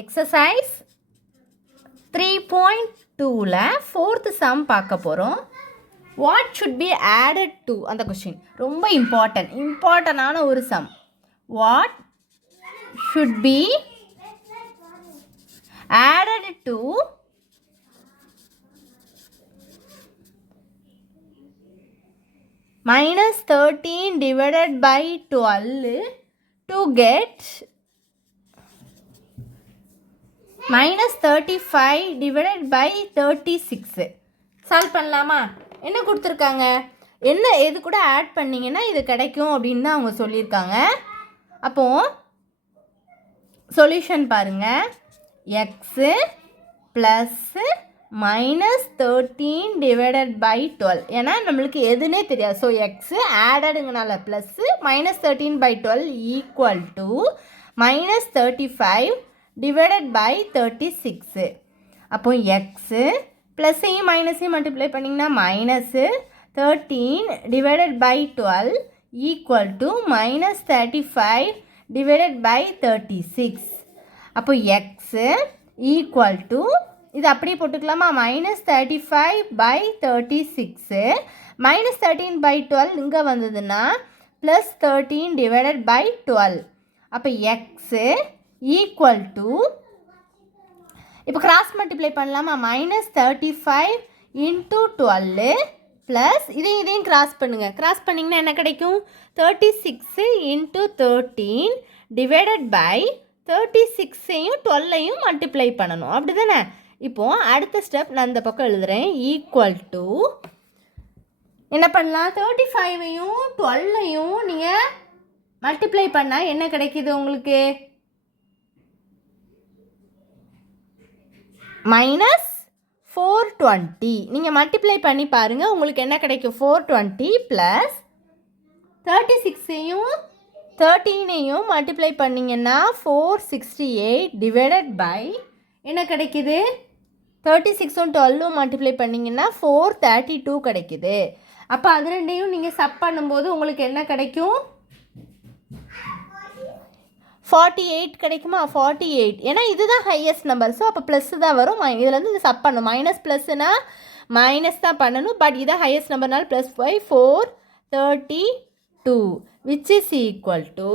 Exercise 3.2ல fourth sum பார்க்க போகிறோம். What should be added to அந்த கொஸ்டின் ரொம்ப இம்பார்ட்டண்டான ஒரு sum. What should be added to -13 divided by 12 to get -35 divided by 36. Solve பண்ணலாமா? என்ன கொடுத்துருக்காங்க, என்ன எது கூட ஆட் பண்ணிங்கன்னா இது கிடைக்கும் அப்படின்னு தான் அவங்க சொல்லியிருக்காங்க. அப்போது சொல்யூஷன் பாருங்கள். X plus -13 divided by 12. ஏன்னா நம்மளுக்கு எதுனே தெரியாது. ஸோ எக்ஸு ஆடடுங்கனால plus -13 by 12 equal to -35 divided by 36. அப்போ எக்ஸு ப்ளஸ்ஸையும் மைனஸையும் மல்டிப்ளை பண்ணிங்கன்னா -13 divided by 12 equal to -35 divided by 36. அப்போ எக்ஸு ஈக்குவல் டு இது அப்படியே போட்டுக்கலாமா, -35 by 36. -13 by 12 இங்கே வந்ததுன்னா +13 divided by 12. அப்போ எக்ஸு ஈக்குவல் டு இப்போ கிராஸ் மல்டிப்ளை பண்ணலாமா, -35 into 12 ப்ளஸ் இதையும் கிராஸ் பண்ணுங்கள். கிராஸ் பண்ணிங்கன்னா என்ன கிடைக்கும், 36 into 13 divided by 36ஐயும் 12ஐயும் மல்டிப்ளை பண்ணணும், அப்படி தானே? இப்போது அடுத்த ஸ்டெப் நான் இந்த பக்கம் எழுதுகிறேன். ஈக்குவல் டு என்ன பண்ணலாம், 35ஐயும் 12ஐயும் நீங்கள் மல்டிப்ளை பண்ணால் என்ன கிடைக்கிது உங்களுக்கு, -420. நீங்கள் மல்டிப்ளை பண்ணி பாருங்கள், உங்களுக்கு என்ன கிடைக்கும், 420 ப்ளஸ் 36ஐயும் 13ஐயும் மல்டிப்ளை பண்ணிங்கன்னா 468 டிவைடட் பை என்ன கிடைக்கிது, 36ம் 12ம் மல்டிப்ளை பண்ணிங்கன்னா 432 கிடைக்கிது. அப்போ அது ரெண்டையும் நீங்கள் சப் பண்ணும்போது உங்களுக்கு என்ன கிடைக்கும், 48 கிடைக்குமா, 48. ஏன்னா இதுதான் ஹையஸ்ட் நம்பர். ஸோ அப்போ ப்ளஸ் தான் வரும். இதில் வந்து இது சப் பண்ணணும். மைனஸ் ப்ளஸ்னா மைனஸ் தான் பண்ணணும். பட் இதான் highest நம்பர்னால +5 432 which is equal to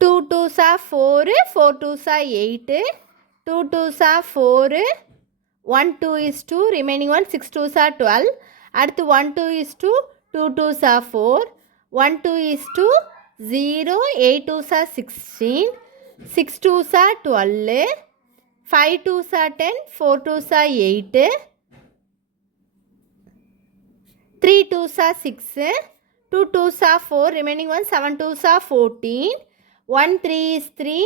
2 2s are 4, 4 2s are 8, 2 2s are 4, 1 2 is 2, remaining 1 6 2s are 12. அடுத்து 1 2 is 2, 2 2s are 4, 1 2 is 2, 0, 8 2s are 16, 6 2s are 12, 5 2s are 10, 4 2s are 8, 3 2s are 6, 2 2s are 4, remaining 1 7 2s are 14, 1 3 is 3,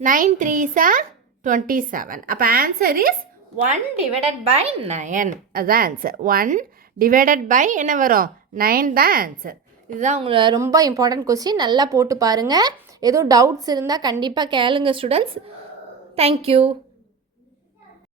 9 3s are 27. அப்போ answer is 1 divided by 9. அதுதான் answer. 1 divided by என்ன வரும், 9 தான் answer. இதுதான் உங்களுக்கு ரொம்ப important question. நல்லா போட்டு பாருங்கள். எதுவும் டவுட்ஸ் இருந்தால் கண்டிப்பாக கேளுங்க ஸ்டூடெண்ட்ஸ். தேங்க்யூ.